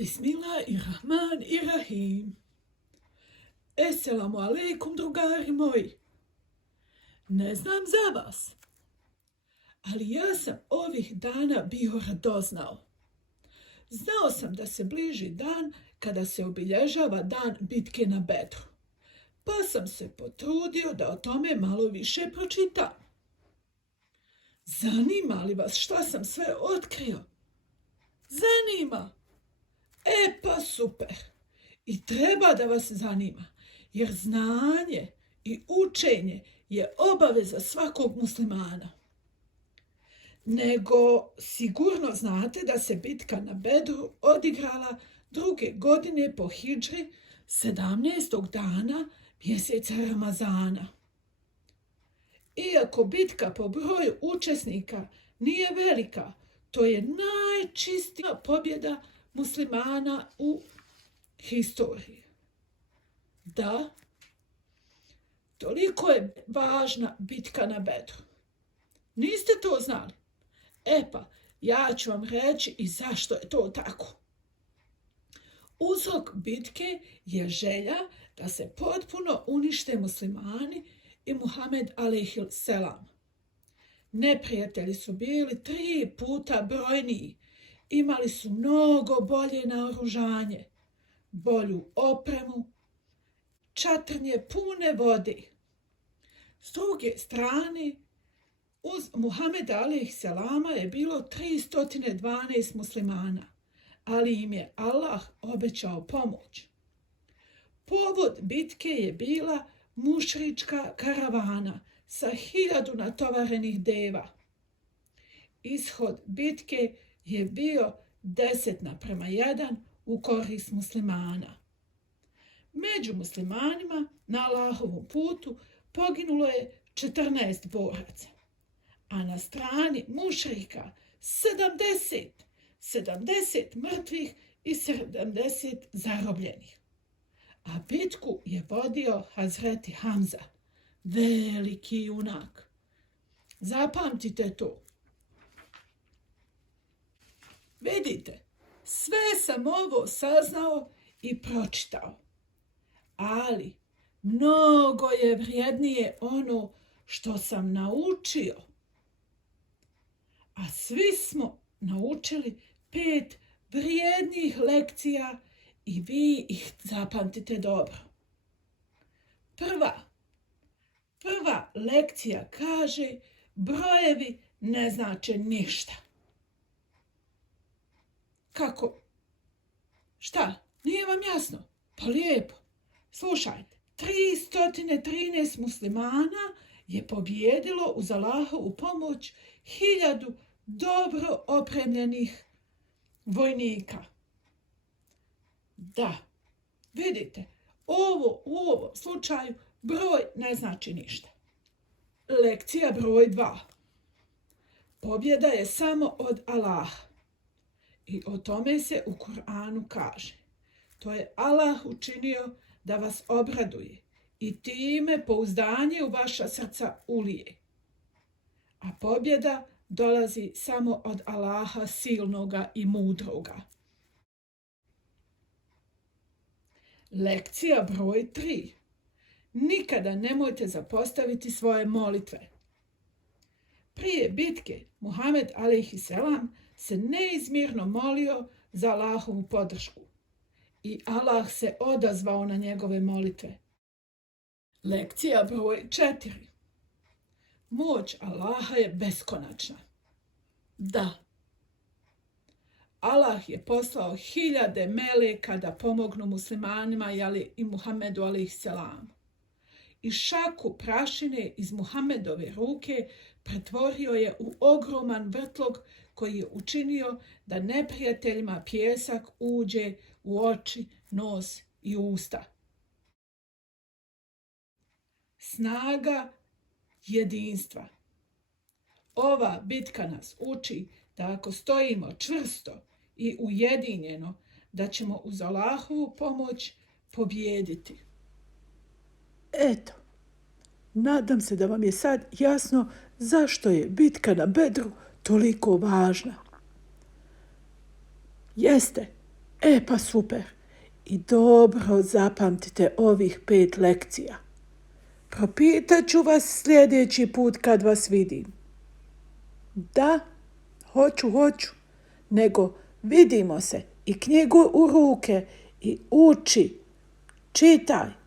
Bismillahirrahmanirrahim. Esselamu alaikum, drugari moji. Ne znam za vas, ali ja sam ovih dana bio radoznao. Znao sam da se bliži dan kada se obilježava dan bitke na Bedru, pa sam se potrudio da o tome malo više pročitam. Zanima li vas šta sam sve otkrio? Zanima? Pa super. I treba da vas zanima, jer znanje i učenje je obaveza svakog muslimana. Nego sigurno znate da se bitka na Bedru odigrala druge godine po hidžri 17. dana mjeseca Ramazana. Iako bitka po broju učesnika nije velika, to je najčistija pobjeda muslimana u historiji. Da, toliko je važna bitka na Bedru. Niste to znali? Pa, ja ću vam reći i zašto je to tako. Uzrok bitke je želja da se potpuno unište muslimani i Muhammed alejhiselam. Neprijatelji su bili 3 puta brojniji, imali su mnogo bolje naoružanje, bolju opremu, čatrnje pune vode. S druge strane, uz Muhameda alejhiselama je bilo 312 muslimana, ali im je Allah obećao pomoć. Povod bitke je bila mušrička karavana sa 1000 natovarenih deva. Ishod bitke je bio 10:1 u korist muslimana. Među muslimanima na Allahovom putu poginulo je 14 boraca, a na strani mušrika 70 mrtvih i 70 zarobljenih. A bitku je vodio Hazreti Hamza, veliki junak. Zapamtite to. Vidite, sve sam ovo saznao i pročitao. Ali mnogo je vrijednije ono što sam naučio. A svi smo naučili 5 vrijednih lekcija i vi ih zapamtite dobro. Prva lekcija kaže: brojevi ne znače ništa. Kako? Šta? Nije vam jasno? Pa lijepo. Slušajte, 313 muslimana je pobjedilo uz Allahovu pomoć 1000 dobro opremljenih vojnika. Da, vidite, u ovom slučaju broj ne znači ništa. Lekcija broj 2. Pobjeda je samo od Allaha. I o tome se u Kur'anu kaže: to je Allah učinio da vas obraduje i time pouzdanje u vaša srca ulije. A pobjeda dolazi samo od Allaha silnoga i mudroga. Lekcija broj 3. Nikada nemojte zapostaviti svoje molitve. Prije bitke Muhammed alejhiselam se neizmjerno molio za Allahovu podršku i Allah se odazvao na njegove molitve. Lekcija broj 4. Moć Allaha je beskonačna. Da, Allah je poslao 1000 meleka da pomognu muslimanima i Muhammedu alejhiselamu. I šaku prašine iz Muhammedove ruke pretvorio je u ogroman vrtlog koji je učinio da neprijateljima pijesak uđe u oči, nos i usta. Snaga jedinstva. Ova bitka nas uči da ako stojimo čvrsto i ujedinjeno, da ćemo uz Allahovu pomoć pobijediti. Eto, nadam se da vam je sad jasno zašto je bitka na Bedru toliko važna. Jeste, Pa super. I dobro zapamtite ovih 5 lekcija. Propitat ću vas sljedeći put kad vas vidim. Da, hoću. Nego vidimo se i knjigu u ruke i uči, čitaj.